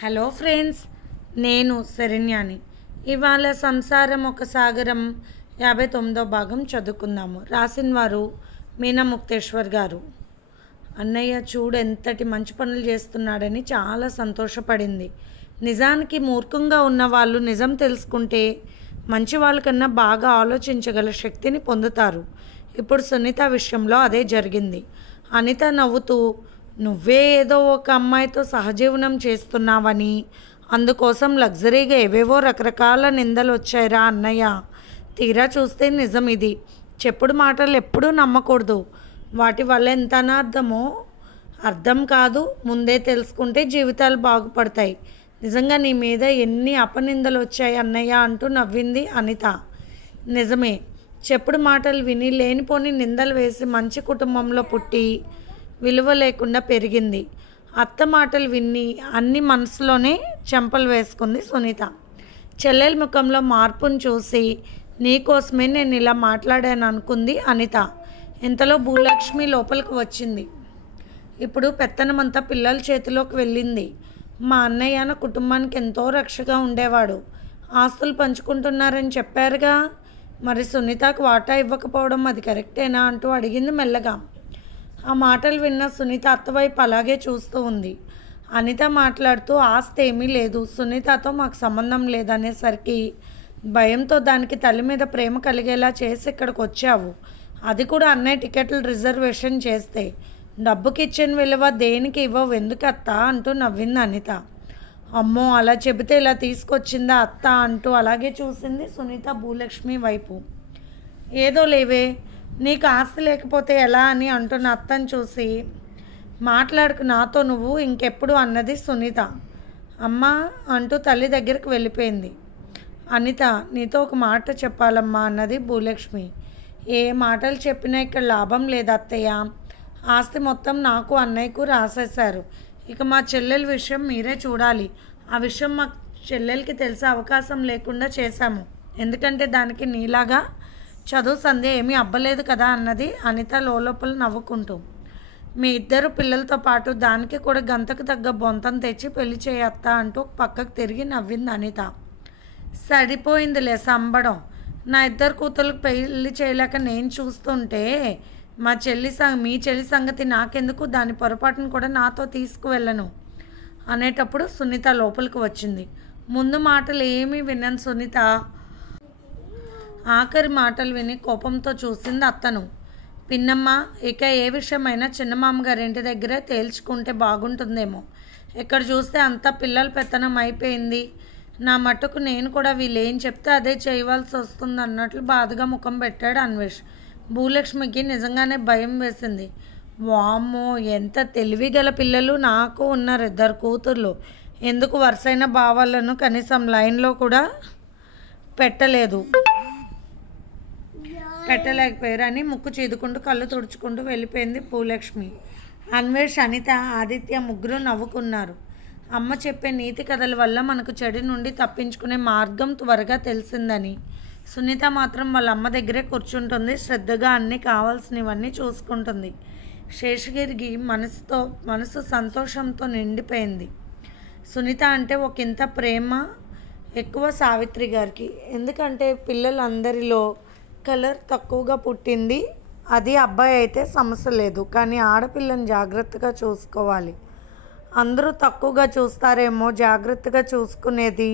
Hello friends, నేను శరణ్యాని. ఇవాళ సంసారం ఒక సాగరం 59వ భాగం చదువుకుందాము. రాసిన వారు మీనా ముక్తేశ్వర్ గారు. అన్నయ్య చూడు ఎంతటి మంచి పనులు చేస్తున్నాడని చాలా సంతోషపడింది. నిజానికి మూర్ఖంగా ఉన్న వాళ్ళు నిజం తెలుసుకుంటే మంచి వాళ్ళకన్నా బాగా ఆలోచించగల శక్తిని పొందుతారు. ఇప్పుడు సునీత విషయంలో అదే జరిగింది. అనిత నవ్వుతూ, నువ్వే ఏదో ఒక అమ్మాయితో సహజీవనం చేస్తున్నావని, అందుకోసం లగ్జరీగా ఏవేవో రకరకాల నిందలు వచ్చాయిరా అన్నయ్య. తీరా చూస్తే నిజం ఇది. చెప్పుడు మాటలు ఎప్పుడూ నమ్మకూడదు. వాటి వల్ల ఎంత అనార్థమో అర్థం కాదు. ముందే తెలుసుకుంటే జీవితాలు బాగుపడతాయి. నిజంగా నీ మీద ఎన్ని అపనిందలు వచ్చాయి అన్నయ్య అంటూ నవ్వింది అనిత. నిజమే, చెప్పుడు మాటలు విని లేనిపోని నిందలు వేసి మంచి కుటుంబంలో పుట్టి విలువ లేకుండా పెరిగింది. అత్త మాటలు విని అన్ని మనసులోనే చెంపలు వేసుకుంది సునీత. చెల్లెల ముఖంలో మార్పును చూసి నీకోసమే నేను ఇలా మాట్లాడాను అనుకుంది అనిత. ఇంతలో భూలక్ష్మి లోపలికి వచ్చింది. ఇప్పుడు పెత్తనమంతా పిల్లల చేతిలోకి వెళ్ళింది. మా అన్నయ్య నా కుటుంబానికి ఎంతో రక్షగా ఉండేవాడు. ఆస్తులు పంచుకుంటున్నారని చెప్పారుగా, మరి సునీతకు వాటా ఇవ్వకపోవడం అది కరెక్టేనా అంటూ అడిగింది మెల్లగా. ఆ మాటలు విన్న సునీత అత్తవైపు అలాగే చూస్తూ ఉంది. అనిత మాట్లాడుతూ, ఆస్తి ఏమీ లేదు, సునీతతో మాకు సంబంధం లేదనేసరికి భయంతో దానికి తల్లి మీద ప్రేమ కలిగేలా చేసి ఇక్కడికి వచ్చావు. అది కూడా అన్నయ్య టికెట్లు రిజర్వేషన్ చేస్తే. డబ్బుకి ఇచ్చిన విలువ దేనికి ఇవ్వవు ఎందుకత్త అంటూ నవ్వింది అనిత. అమ్మో, అలా చెబితే ఇలా తీసుకొచ్చిందా అత్త అంటూ అలాగే చూసింది సునీత భూలక్ష్మి వైపు. ఏదో లేవే, నీకు ఆస్తి లేకపోతే ఎలా అని అంటున్న అత్తను చూసి, మాట్లాడుకు నాతో నువ్వు ఇంకెప్పుడు అన్నది సునీత. అమ్మా అంటూ తల్లి దగ్గరికి వెళ్ళిపోయింది. అనిత, నీతో ఒక మాట చెప్పాలమ్మా అన్నది భూలక్ష్మి. ఏ మాటలు చెప్పినా ఇక్కడ లాభం లేదు అత్తయ్య. ఆస్తి మొత్తం నాకు అన్నయ్యకు రాసేశారు. ఇక మా చెల్లెల విషయం మీరే చూడాలి. ఆ విషయం మా చెల్లెలకి తెలిసే అవకాశం లేకుండా చేశాము. ఎందుకంటే దానికి నీలాగా చదువు సంధ్య ఏమీ అబ్బలేదు కదా అన్నది అనిత లోపల నవ్వుకుంటూ. మీ ఇద్దరు పిల్లలతో పాటు దానికి కూడా గంతకు తగ్గ బొంతం తెచ్చి పెళ్లి చేయత్తా అంటూ పక్కకు తిరిగి నవ్వింది అనిత. సరిపోయిందిలే సంబడం. నా ఇద్దరు కూతుర్లకు పెళ్లి చేయలేక నేను చూస్తుంటే మీ చెల్లి సంగతి నాకెందుకు, దాని పొరపాటును కూడా నాతో తీసుకువెళ్ళను అనేటప్పుడు సునీత లోపలికి వచ్చింది. ముందు మాటలు ఏమీ వినని సునీత ఆఖరి మాటలు విని కోపంతో చూసింది అత్తను. పిన్నమ్మ, ఇక ఏ విషయమైనా చిన్నమామగారింటి దగ్గరే తేల్చుకుంటే బాగుంటుందేమో. ఇక్కడ చూస్తే అంతా పిల్లల పెత్తనం అయిపోయింది. నా మట్టుకు నేను కూడా వీళ్ళు ఏం చెప్తే అదే చేయవలసి వస్తుంది అన్నట్లు బాధగా ముఖం పెట్టాడు అన్వేష్. భూలక్ష్మికి నిజంగానే భయం వేసింది. వామ్మో, ఎంత తెలివిగల పిల్లలు నాకు ఉన్నారు, ఇద్దరు కూతుర్లు. ఎందుకు వరుసైన భావాలను కనీసం లైన్లో కూడా పెట్టలేకపోయారని ముక్కు చీదుకుంటూ కళ్ళు తుడుచుకుంటూ వెళ్ళిపోయింది భూలక్ష్మి. అన్వేష్, అనిత, ఆదిత్య ముగ్గురు నవ్వుకున్నారు. అమ్మ చెప్పే నీతి కథల వల్ల మనకు చెడు నుండి తప్పించుకునే మార్గం త్వరగా తెలిసిందని. సునీత మాత్రం వాళ్ళ అమ్మ దగ్గరే కూర్చుంటుంది. శ్రద్ధగా అన్నీ కావాల్సినవన్నీ చూసుకుంటుంది. శేషగిరికి మనసు సంతోషంతో నిండిపోయింది. సునీత అంటే ఒకంత ప్రేమ ఎక్కువ సావిత్రి గారికి. ఎందుకంటే పిల్లలందరిలో కలర్ తక్కువగా పుట్టింది. అది అబ్బాయి అయితే సమస్య లేదు, కానీ ఆడపిల్లని జాగ్రత్తగా చూసుకోవాలి. అందరూ తక్కువగా చూస్తారేమో, జాగ్రత్తగా చూసుకునేది.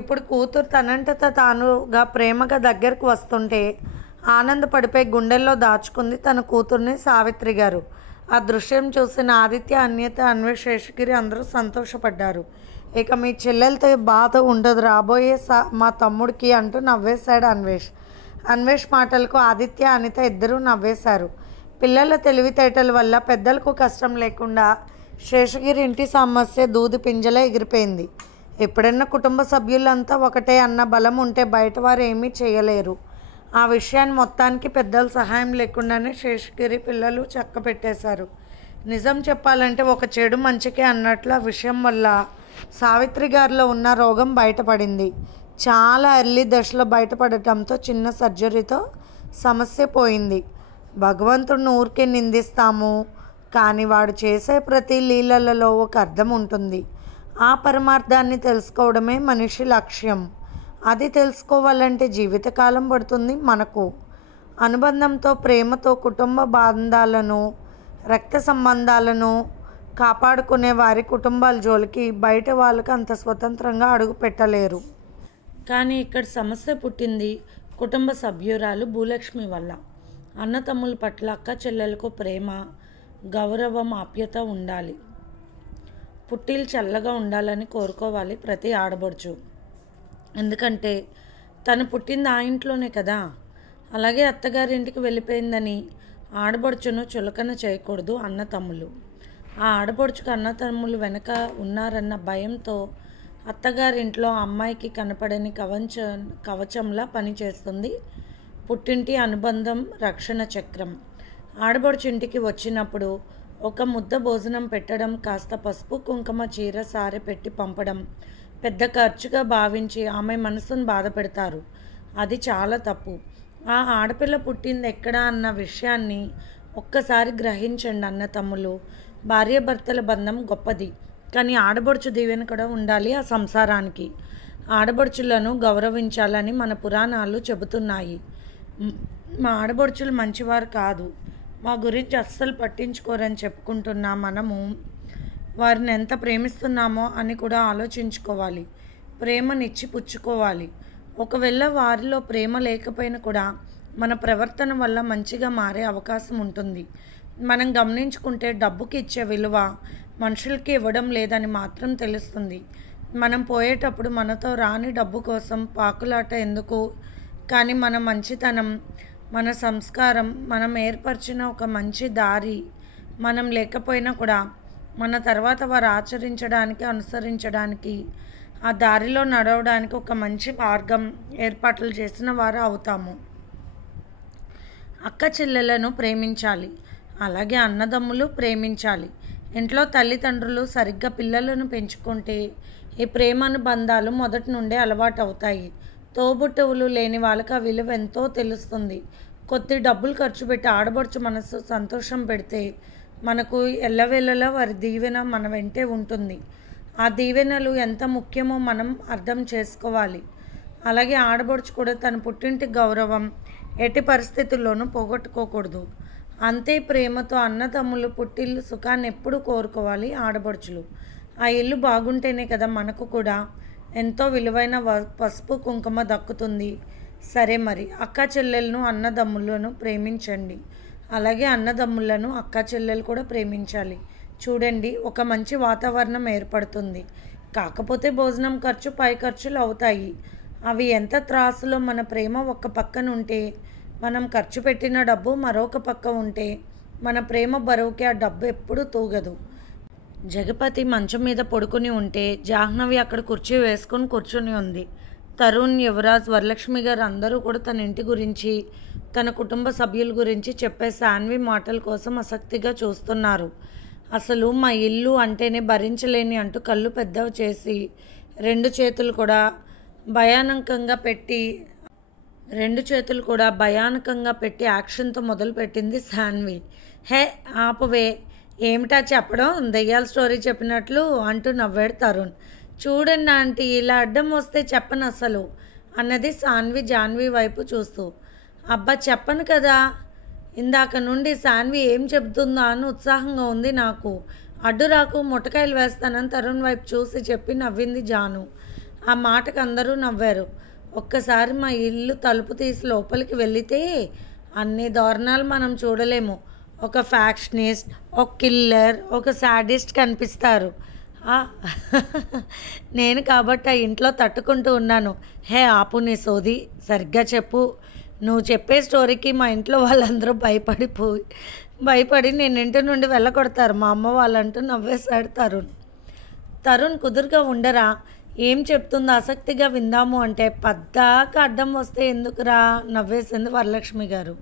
ఇప్పుడు కూతురు తనంతట తానుగా ప్రేమగా దగ్గరకు వస్తుంటే ఆనందపడిపోయి గుండెల్లో దాచుకుంది తన కూతుర్ని సావిత్రి గారు. ఆ దృశ్యం చూసిన ఆదిత్య, అన్యత, అన్వేష్, శేషగిరి అందరూ సంతోషపడ్డారు. ఇక మీ చెల్లెలతో బాధ ఉండదు రాబోయే మా తమ్ముడికి అంటూ నవ్వేశాడు అన్వేష్. అన్వేష్ మాటలకు ఆదిత్య, అనిత ఇద్దరూ నవ్వేశారు. పిల్లల తెలివితేటల వల్ల పెద్దలకు కష్టం లేకుండా శేషగిరి ఇంటి సమస్య దూది పింజలా ఎగిరిపోయింది. ఎప్పుడైనా కుటుంబ సభ్యులంతా ఒకటే అన్న బలం ఉంటే బయట వారు ఏమీ చేయలేరు. ఆ విషయాన్ని మొత్తానికి పెద్దల సహాయం లేకుండానే శేషగిరి పిల్లలు చక్క పెట్టేశారు. నిజం చెప్పాలంటే ఒక చెడు మంచికే అన్నట్లు ఆ విషయం వల్ల సావిత్రి గారిలో ఉన్న రోగం బయటపడింది. చాలా ఎర్లీ దశలో బయటపడటంతో చిన్న సర్జరీతో సమస్య పోయింది. భగవంతుడిని ఊరికే నిందిస్తాము, కానీ వాడు చేసే ప్రతి లీలలలో ఒక అర్థం ఉంటుంది. ఆ పరమార్థాన్ని తెలుసుకోవడమే మనిషి లక్ష్యం. అది తెలుసుకోవాలంటే జీవితకాలం పడుతుంది. మనకు అనుబంధంతో, ప్రేమతో కుటుంబ బంధాలను, రక్త సంబంధాలను కాపాడుకునే వారి కుటుంబాల జోలికి బయట వాళ్ళకి అంత స్వతంత్రంగా అడుగు పెట్టలేరు. కానీ ఇక్కడ సమస్య పుట్టింది కుటుంబ సభ్యురాలు భూలక్ష్మి వల్ల. అన్నతమ్ముల పట్ల అక్క చెల్లెలకు ప్రేమ, గౌరవం, ఆప్యత ఉండాలి. పుట్టిలు చల్లగా ఉండాలని కోరుకోవాలి ప్రతి ఆడబడుచు. ఎందుకంటే తను పుట్టింది ఆ ఇంట్లోనే కదా. అలాగే అత్తగారింటికి వెళ్ళిపోయిందని ఆడబడుచును చులకన చేయకూడదు అన్నతమ్ములు. ఆ ఆడబడుచుకు అన్నతమ్ములు వెనక ఉన్నారన్న భయంతో అత్తగారింట్లో అమ్మాయికి కనపడని కవచంలా పనిచేస్తుంది పుట్టింటి అనుబంధం, రక్షణ చక్రం. ఆడబడుచు ఇంటికి వచ్చినప్పుడు ఒక ముద్ద భోజనం పెట్టడం, కాస్త పసుపు కుంకుమ, చీర, సారె పెట్టి పంపడం పెద్ద ఖర్చుగా భావించి ఆమె మనసును బాధ పెడతారు. అది చాలా తప్పు. ఆ ఆడపిల్ల పుట్టింది ఎక్కడ అన్న విషయాన్ని ఒక్కసారి గ్రహించండి అన్నతమ్ములు. భార్యాభర్తల బంధం గొప్పది, కానీ ఆడబడుచు దీవెన కూడా ఉండాలి ఆ సంసారానికి. ఆడబడుచులను గౌరవించాలని మన పురాణాలు చెబుతున్నాయి. మా ఆడబడుచులు మంచివారు కాదు, మా గురించి అస్సలు పట్టించుకోరని చెప్పుకుంటున్నా మనము వారిని ఎంత ప్రేమిస్తున్నామో అని కూడా ఆలోచించుకోవాలి. ప్రేమనిచ్చి పుచ్చుకోవాలి. ఒకవేళ వారిలో ప్రేమ లేకపోయినా కూడా మన ప్రవర్తన వల్ల మంచిగా మారే అవకాశం ఉంటుంది. మనం గమనించుకుంటే డబ్బుకి ఇచ్చే విలువ మనుషులకి ఇవ్వడం లేదని మాత్రం తెలుస్తుంది. మనం పోయేటప్పుడు మనతో రాని డబ్బు కోసం పాకులాట ఎందుకు? కానీ మన మంచితనం, మన సంస్కారం, మనం ఏర్పరిచిన ఒక మంచి దారి మనం లేకపోయినా కూడా మన తర్వాత వారు ఆచరించడానికి, అనుసరించడానికి, ఆ దారిలో నడవడానికి ఒక మంచి మార్గం ఏర్పాట్లు చేసిన వారు అవుతాము. అక్క చెల్లెలను ప్రేమించాలి, అలాగే అన్నదమ్ములు ప్రేమించాలి. ఇంట్లో తల్లిదండ్రులు సరిగ్గా పిల్లలను పెంచుకుంటే ఈ ప్రేమానుబంధాలు మొదటి నుండే అలవాటు అవుతాయి. తోబుట్టువులు లేని వాళ్ళకి ఆ విలువ ఎంతో తెలుస్తుంది. కొద్ది డబ్బులు ఖర్చు పెట్టి ఆడబడుచు మనసు సంతోషం పెడితే మనకు ఎల్లవేళలా వారి దీవెన మన వెంటే ఉంటుంది. ఆ దీవెనలు ఎంత ముఖ్యమో మనం అర్థం చేసుకోవాలి. అలాగే ఆడబడుచు కూడా తన పుట్టింటి గౌరవం ఎట్టి పరిస్థితుల్లోనూ పోగొట్టుకోకూడదు. అంతే ప్రేమతో అన్నదమ్ములు పుట్టిల్లు సుఖాన్ని ఎప్పుడు కోరుకోవాలి ఆడబడుచులు. ఆ ఇల్లు బాగుంటేనే కదా మనకు కూడా ఎంతో విలువైన పసుపు కుంకుమ దక్కుతుంది. సరే మరి అక్క చెల్లెలను, అన్నదమ్ములను ప్రేమించండి. అలాగే అన్నదమ్ములను అక్క చెల్లెలు కూడా ప్రేమించాలి. చూడండి, ఒక మంచి వాతావరణం ఏర్పడుతుంది. కాకపోతే భోజనం ఖర్చు, పై ఖర్చులు అవుతాయి. అవి ఎంత త్రాసులో మన ప్రేమ ఒక పక్కన ఉంటే, మనం ఖర్చు పెట్టిన డబ్బు మరొక పక్క ఉంటే మన ప్రేమ బరువుకి ఆ డబ్బు ఎప్పుడూ తూగదు. జగపతి మంచం మీద పడుకుని ఉంటే జాహ్నవి అక్కడ కుర్చీ వేసుకొని కూర్చుని ఉంది. తరుణ్, యువరాజ్, వరలక్ష్మి గారు అందరూ కూడా తన ఇంటి గురించి, తన కుటుంబ సభ్యుల గురించి చెప్పే శాన్వి మాటల కోసం ఆసక్తిగా చూస్తున్నారు. అసలు మా ఇల్లు అంటేనే భరించలేని అంటూ కళ్ళు పెద్దవి చేసి రెండు చేతులు కూడా భయానకంగా పెట్టి యాక్షన్తో మొదలుపెట్టింది శాన్వి. హే ఆపవే, ఏమిటా చెప్పడం, దెయ్యాల స్టోరీ చెప్పినట్లు అంటూ నవ్వాడు తరుణ్. చూడండి ఆంటీ, ఇలా అడ్డం వస్తే చెప్పను అసలు అన్నది శాన్వి జాన్వి వైపు చూస్తూ. అబ్బా చెప్పను కదా, ఇందాక నుండి శాన్వి ఏం చెబుతుందో అని ఉత్సాహంగా ఉంది నాకు. అడ్డు రాకు, ముట్టకాయలు వేస్తానని తరుణ్ వైపు చూసి చెప్పి నవ్వింది జాను. ఆ మాటకు అందరూ నవ్వారు. ఒక్కసారి మా ఇల్లు తలుపు తీసి లోపలికి వెళితే అన్ని దారుణాలు మనం చూడలేము. ఒక ఫ్యాక్షనిస్ట్, ఒక కిల్లర్, ఒక సాడిస్ట్ కనిపిస్తారు. నేను కాబట్టి ఆ ఇంట్లో తట్టుకుంటూ ఉన్నాను. హే ఆపు నీ సోది, సరిగ్గా చెప్పు. నువ్వు చెప్పే స్టోరీకి మా ఇంట్లో వాళ్ళందరూ భయపడి నేను ఇంటి నుండి వెళ్ళగొడతారు మా అమ్మ వాళ్ళంటూ నవ్వేశాడు తరుణ్ కుదురుగా ఉండరా, ఏం చెప్తుందో ఆసక్తిగా విందాము అంటే పద్దాక అడ్డం వస్తే ఎందుకురా నవ్వేసింది వరలక్ష్మి గారు.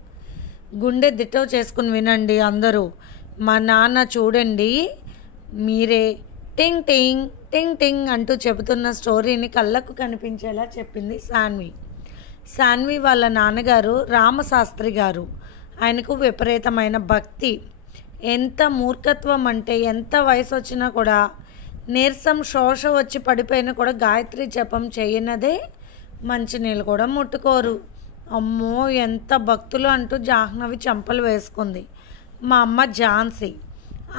గుండె దిట్టవ చేసుకుని వినండి అందరూ. మా నాన్న చూడండి, మీరే టింగ్ టింగ్ టింగ్ టింగ్ అంటూ చెబుతున్న స్టోరీని కళ్ళకు కనిపించేలా చెప్పింది శాన్వి వాళ్ళ నాన్నగారు రామశాస్త్రి గారు. ఆయనకు విపరీతమైన భక్తి. ఎంత మూర్ఖత్వం అంటే ఎంత వయసు వచ్చినా కూడా నీరసం శోష వచ్చి పడిపోయినా కూడా గాయత్రి జపం చేయనదే మంచినీళ్ళు కూడా ముట్టుకోరు. అమ్మో ఎంత భక్తులు అంటూ జాహ్నవి చెంపలు వేసుకుంది. మా అమ్మ ఝాన్సీ,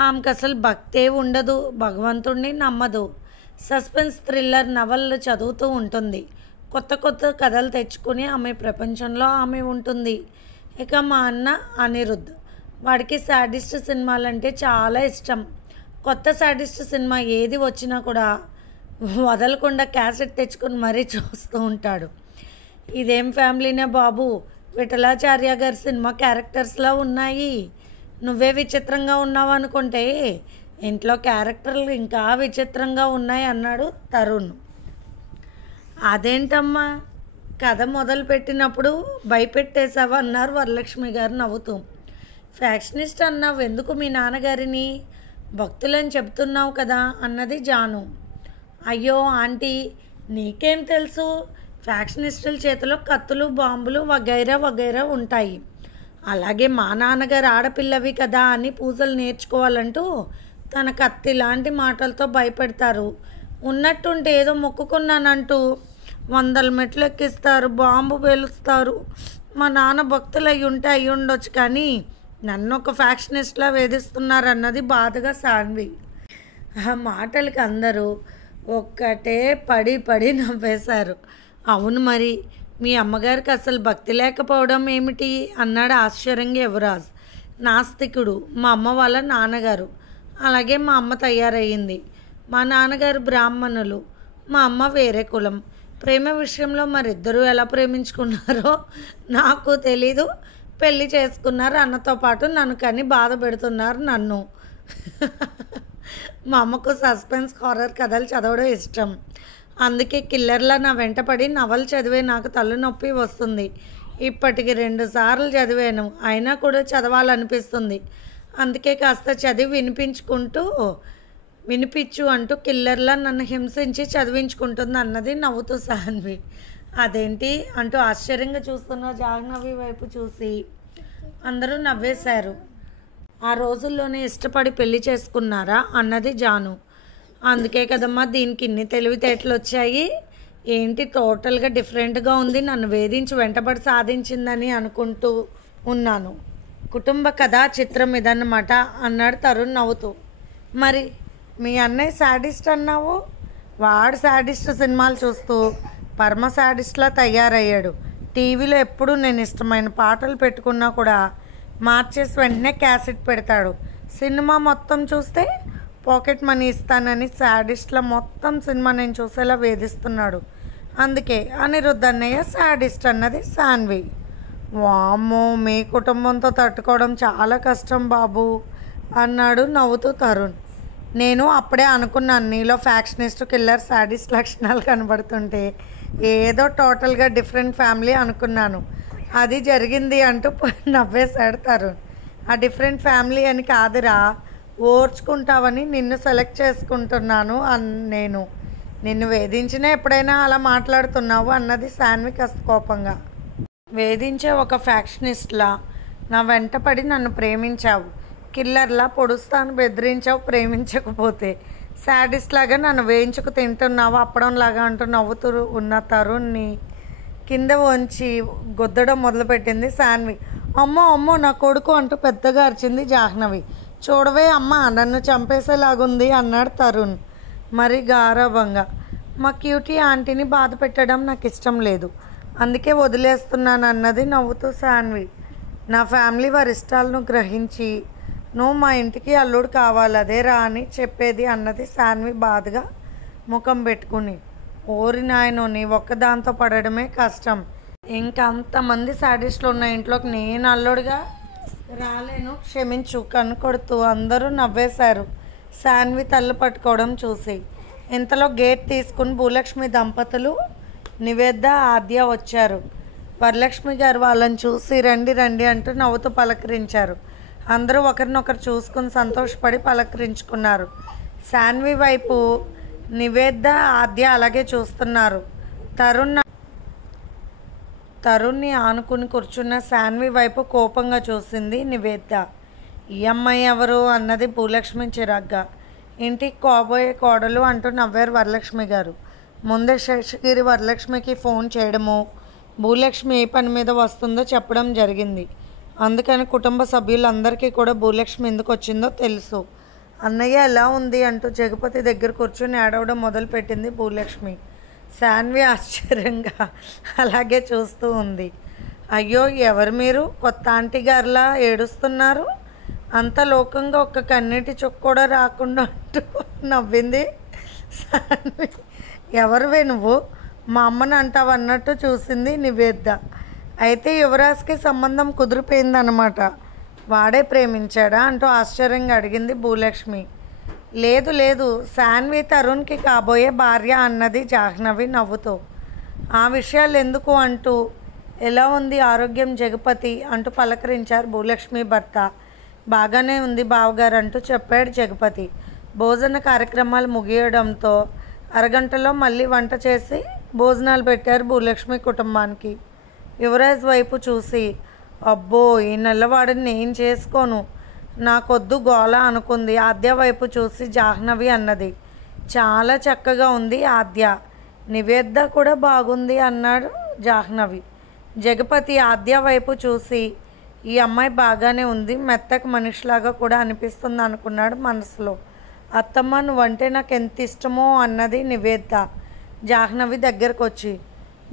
ఆమెకు అసలు భక్తే ఉండదు, భగవంతుడిని నమ్మదు. సస్పెన్స్ థ్రిల్లర్ నవళ్ళు చదువుతూ ఉంటుంది. కొత్త కొత్త కథలు తెచ్చుకుని ఆమె ప్రపంచంలో ఆమె ఉంటుంది. ఇక మా అన్న అనిరుద్ధ్, వాడికి సాడిస్ట్ సినిమాలంటే చాలా ఇష్టం. కొత్త సాడిస్ట్ సినిమా ఏది వచ్చినా కూడా వదలకుండా క్యాసెట్ తెచ్చుకొని మరీ చూస్తూ ఉంటాడు. ఇదేం ఫ్యామిలీనే బాబు, విఠలాచార్య గారి సినిమా క్యారెక్టర్స్లా ఉన్నాయి. నువ్వే విచిత్రంగా ఉన్నావు అనుకుంటే ఇంట్లో క్యారెక్టర్లు ఇంకా విచిత్రంగా ఉన్నాయి అన్నాడు తరుణ్. అదేంటమ్మా, కథ మొదలు పెట్టినప్పుడు భయపెట్టేశావు అన్నారు వరలక్ష్మి గారు నవ్వుతూ. ఫ్యాక్షనిస్ట్ అన్నావు ఎందుకు మీ నాన్నగారిని, భక్తులని చెప్తున్నావు కదా అన్నది జాను. అయ్యో ఆంటీ, నీకేం తెలుసు, ఫ్యాక్షనిస్టుల చేతిలో కత్తులు బాంబులు వగైరా వగైరా ఉంటాయి. అలాగే మా నాన్నగారు ఆడపిల్లవి కదా అని పూజలు నేర్చుకోవాలంటూ తన కత్తి లాంటి మాటలతో భయపెడతారు. ఉన్నట్టుంటే ఏదో మొక్కుకున్నానంటూ 100 మెట్లు ఎక్కిస్తారు, బాంబు పేలుస్తారు. మా నాన్న భక్తులు అయి ఉంటే అయి ఉండొచ్చు, కానీ నన్ను ఒక ఫ్యాక్షనిస్ట్లా వేధిస్తున్నారు అన్నది బాధగా సాన్వి. ఆ మాటలకి అందరూ ఒక్కటే పడి పడి నవ్వేశారు. అవును మరి, మీ అమ్మగారికి అసలు భక్తి లేకపోవడం ఏమిటి అన్నాడు ఆశ్చర్యంగా యువరాజ్. నాస్తికుడు మా అమ్మ వాళ్ళ నాన్నగారు, అలాగే మా అమ్మ తయారయ్యింది. మా నాన్నగారు బ్రాహ్మణులు, మా అమ్మ వేరే కులం. ప్రేమ విషయంలో మరిద్దరూ ఎలా ప్రేమించుకున్నారో నాకు తెలీదు. పెళ్ళి చేసుకున్నారు, అన్నతో పాటు నన్ను కానీ బాధ పెడుతున్నారు నన్ను. మా అమ్మకు సస్పెన్స్ హారర్ కథలు చదవడం ఇష్టం. అందుకే కిల్లర్లా నా వెంటపడి నవలు చదివే నాకు తలనొప్పి వస్తుంది. ఇప్పటికి 2 సార్లు చదివాను, అయినా కూడా చదవాలనిపిస్తుంది. అందుకే కాస్త చదివి వినిపించు అంటూ కిల్లర్లా నన్ను హింసించి చదివించుకుంటుంది అన్నది నవ్వుతూ సాన్వి. అదేంటి అంటూ ఆశ్చర్యంగా చూస్తున్న జాహ్నవి వైపు చూసి అందరూ నవ్వేశారు. ఆ రోజుల్లోనే ఇష్టపడి పెళ్లి చేసుకున్నారా అన్నది జాను. అందుకే కదమ్మా దీనికి ఇన్ని తెలివితేటలు వచ్చాయి. ఏంటి టోటల్గా డిఫరెంట్గా ఉంది, నన్ను వేధించి వెంటబడి సాధించిందని అనుకుంటూ ఉన్నాను. కుటుంబ కథా చిత్రం ఇదన్నమాట అన్నాడు తరుణ్ నవ్వుతూ. మరి మీ అన్నయ్య శాడిస్ట్ అన్నావు, వాడు శాడిస్ట్ సినిమాలు చూస్తూ పరమ శాడిస్ట్లా తయారయ్యాడు. టీవీలో ఎప్పుడు నేను ఇష్టమైన పాటలు పెట్టుకున్నా కూడా మార్చేసి వెంటనే క్యాసెట్ పెడతాడు. సినిమా మొత్తం చూస్తే పాకెట్ మనీ ఇస్తానని శాడిస్ట్ల మొత్తం సినిమా నేను చూసేలా వేధిస్తున్నాడు. అందుకే అనిరుద్ధ్ అన్నయ్య శాడిస్ట్ అన్నది సాన్వి. వామ్మో, మీ కుటుంబంతో తట్టుకోవడం చాలా కష్టం బాబు అన్నాడు నవ్వుతూ తరుణ్. నేను అప్పుడే అనుకున్నాను, నీలో ఫ్యాక్షనిస్ట్ కిల్లర్ శాడిస్ట్ లక్షణాలు కనబడుతుంటే ఏదో టోటల్గా డిఫరెంట్ ఫ్యామిలీ అనుకున్నాను. అది జరిగింది అంటూ నవ్వేశాడు తరుణ్. ఆ డిఫరెంట్ ఫ్యామిలీ అని కాదురా, ఓర్చుకుంటావని నిన్ను సెలెక్ట్ చేసుకుంటున్నాను నేను. నిన్ను వేధించినా ఎప్పుడైనా అలా మాట్లాడుతున్నావు అన్నది సాన్వి కాస్త కోపంగా. వేధించే ఒక ఫ్యాక్షనిస్ట్లా నా వెంట పడి నన్ను ప్రేమించావు, కిల్లర్లా పొడుస్తాను బెదిరించావు ప్రేమించకపోతే. శాడిస్ట్ లాగా నన్ను వేయించుకు తింటున్నావు అప్పడంలాగా అంటూ నవ్వుతూ ఉన్న తరుణ్ని కింద వంచి గొద్దడం మొదలుపెట్టింది సాన్వి. అమ్మో అమ్మో నా కొడుకు అంటూ పెద్దగా అరిచింది జాహ్నవి. చూడవే అమ్మ, నన్ను చంపేసేలాగుంది అన్నాడు తరుణ్ మరి గారాబంగా. మా క్యూటీ ఆంటీని బాధ పెట్టడం నాకు ఇష్టం లేదు, అందుకే వదిలేస్తున్నాను అన్నది నవ్వుతూ సాన్వి. నా ఫ్యామిలీ వారి ఇష్టాలను గ్రహించి నువ్వు మా ఇంటికి అల్లుడు కావాలి అదేరా అని చెప్పేది అన్నది సాన్వి బాధగా ముఖం పెట్టుకుని. ఓరి నాయనో, నీ ఒక్కదాంతో పడడమే కష్టం, ఇంకా అంతమంది శాడిస్టులు ఉన్న ఇంట్లోకి నేను అల్లుడుగా రాలేను, క్షమించు కనుకొడుతూ అందరూ నవ్వేశారు సాన్వి తల్లు పట్టుకోవడం చూసి. ఇంతలో గేట్ తీసుకుని భూలక్ష్మి దంపతులు నివేద ఆద్య వచ్చారు. వరలక్ష్మి గారు వాళ్ళని చూసి రండి రండి అంటూ నవ్వుతూ పలకరించారు. అందరూ ఒకరినొకరు చూసుకుని సంతోషపడి పలకరించుకున్నారు. సాన్వి వైపు నివేద ఆద్య అలాగే చూస్తున్నారు. తరుణ్ని ఆనుకుని కూర్చున్న సాన్వి వైపు కోపంగా చూసింది నివేద. ఈ అమ్మాయి ఎవరు అన్నది భూలక్ష్మి చిరాగ్గా. ఇంటికి కాబోయే కోడలు అంటూ నవ్వారు వరలక్ష్మి గారు. ముందే శేషగిరి వరలక్ష్మికి ఫోన్ చేయడము, భూలక్ష్మి ఏ పని మీద వస్తుందో చెప్పడం జరిగింది. అందుకని కుటుంబ సభ్యులందరికీ కూడా భూలక్ష్మి ఎందుకు వచ్చిందో తెలుసు. అన్నయ్య ఎలా ఉంది అంటూ జగపతి దగ్గర కూర్చొని ఏడవడం మొదలుపెట్టింది భూలక్ష్మి. శాన్వి ఆశ్చర్యంగా అలాగే చూస్తూ ఉంది. అయ్యో ఎవరు మీరు, కొత్త ఆంటీ గారిలా ఏడుస్తున్నారు, అంత లోకంగా ఒక్క కన్నీటి చుక్క కూడా రాకుండా అంటూ నవ్వింది శాన్వి. ఎవరివే నువ్వు, మా అమ్మని అంటావన్నట్టు చూసింది నివేద. అయితే యువరాజ్కి సంబంధం కుదిరిపోయిందనమాట, వాడే ప్రేమించాడా అంటూ ఆశ్చర్యంగా అడిగింది భూలక్ష్మి. లేదు లేదు, శాన్వి తరుణ్కి కాబోయే భార్య అన్నది జాహ్నవి నవ్వుతూ. ఆ విషయాలు ఎందుకు అంటూ ఎలా ఉంది ఆరోగ్యం జగపతి అంటూ పలకరించారు భూలక్ష్మి భర్త. బాగానే ఉంది బావగారు అంటూ చెప్పాడు జగపతి. భోజన కార్యక్రమాలు ముగియడంతో అరగంటలో మళ్ళీ వంట చేసి భోజనాలు పెట్టారు భూలక్ష్మి కుటుంబానికి. యువరాజ్ వైపు చూసి, అబ్బో ఈ నెలవాడిని నేను చేసుకోను, నాకొద్దు గోల అనుకుంది. ఆద్య వైపు చూసి జాహ్నవి అన్నది, చాలా చక్కగా ఉంది ఆద్య, నివేద కూడా బాగుంది అన్నాడు జాహ్నవి. జగపతి ఆద్య వైపు చూసి, ఈ అమ్మాయి బాగానే ఉంది, మెత్తకు మనిషిలాగా కూడా అనిపిస్తుంది అనుకున్నాడు మనసులో. అత్తమ్మ నువ్వంటే నాకు ఎంత ఇష్టమో అన్నది నివేద జాహ్నవి దగ్గరకు వచ్చి.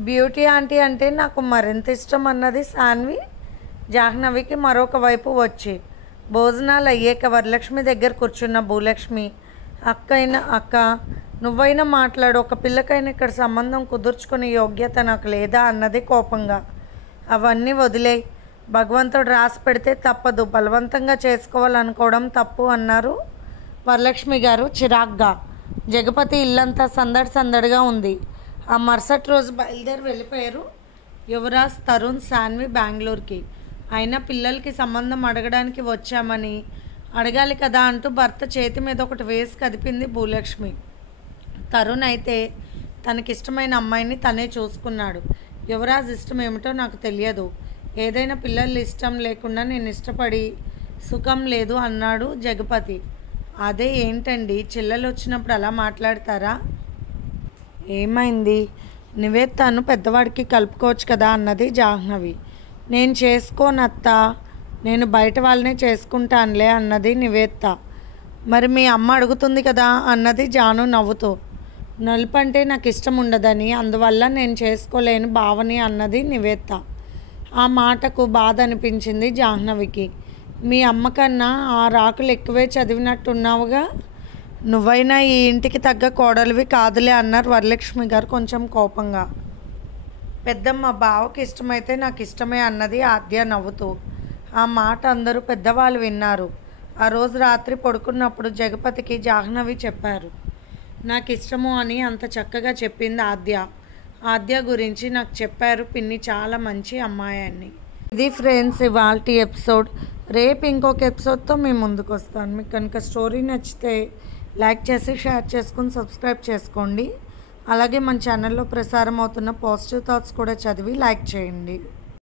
బ్యూటీ ఆంటీ అంటే నాకు మరింత ఇష్టం అన్నది శాన్వి జాహ్నవికి మరొక వైపు వచ్చి. భోజనాలు అయ్యాక వరలక్ష్మి దగ్గర కూర్చున్న భూలక్ష్మి, అక్క నువ్వైనా మాట్లాడు, ఒక పిల్లకైనా ఇక్కడ సంబంధం కుదుర్చుకునే యోగ్యత నాకు లేదా అన్నది కోపంగా. అవన్నీ వదిలే, భగవంతుడు రాసి పెడితే తప్పదు, బలవంతంగా చేసుకోవాలనుకోవడం తప్పు అన్నారు వరలక్ష్మి గారు చిరాగ్గా. జగపతి ఇల్లంతా సందడిగా ఉంది. ఆ మరుసటి రోజు బయలుదేరి వెళ్ళిపోయారు యువరాజ్, తరుణ్, శాన్వి బెంగళూరుకి. అయినా పిల్లలకి సంబంధం అడగడానికి వచ్చామని అడగాలి కదా అంటూ భర్త చేతి మీద ఒకటి వేసి కదిపింది భూలక్ష్మి. తరుణ్ అయితే తనకిష్టమైన అమ్మాయిని తనే చూసుకున్నాడు. యువరాజ్ ఇష్టం ఏమిటో నాకు తెలియదు, ఏదైనా పిల్లలు ఇష్టం లేకుండా నేను ఇష్టపడి సుఖం లేదు అన్నాడు జగపతి. అదే ఏంటండి, చెల్లెలు వచ్చినప్పుడు అలా మాట్లాడతారా? ఏమైంది, నివేత్తాను పెద్దవాడికి కలుపుకోవచ్చు కదా అన్నది జాహ్నవి. నేను చేసుకోనత్తా, నేను బయట వాళ్ళనే చేసుకుంటానులే అన్నది నివేత్త. మరి మీ అమ్మ అడుగుతుంది కదా అన్నది జాను నవ్వుతూ. నలుపు అంటే నాకు ఇష్టం ఉండదని, అందువల్ల నేను చేసుకోలేను భావని అన్నది నివేత్త. ఆ మాటకు బాధ అనిపించింది జాహ్నవికి. మీ అమ్మకన్నా ఆ రాకులు ఎక్కువే చదివినట్టున్నావుగా, నువ్వైనా ఈ ఇంటికి తగ్గ కోడలివి కాదులే అన్నారు వరలక్ష్మి గారు కొంచెం కోపంగా. పెద్దమ్మ బావకి ఇష్టమైతే నాకు ఇష్టమే అన్నది ఆద్య నవ్వుతూ. ఆ మాట అందరూ పెద్దవాళ్ళు విన్నారు. ఆ రోజు రాత్రి పడుకున్నప్పుడు జగపతికి జాహ్నవి చెప్పారు. నాకు ఇష్టము అని అంత చక్కగా చెప్పింది ఆద్య గురించి నాకు చెప్పారు పిన్ని, చాలా మంచి అమ్మాయి అని. ఇది ఫ్రెండ్స్ ఇవాల్టి ఎపిసోడ్. రేపు ఇంకొక ఎపిసోడ్తో మేము ముందుకు వస్తాను. మీకు కనుక స్టోరీ నచ్చితే లైక్ చేసి షేర్ చేసుకుని సబ్స్క్రైబ్ చేసుకోండి. అలాగే మన ఛానల్లో ప్రసారం అవుతున్న పాజిటివ్ థాట్స్ కూడా చదివి లైక్ చేయండి.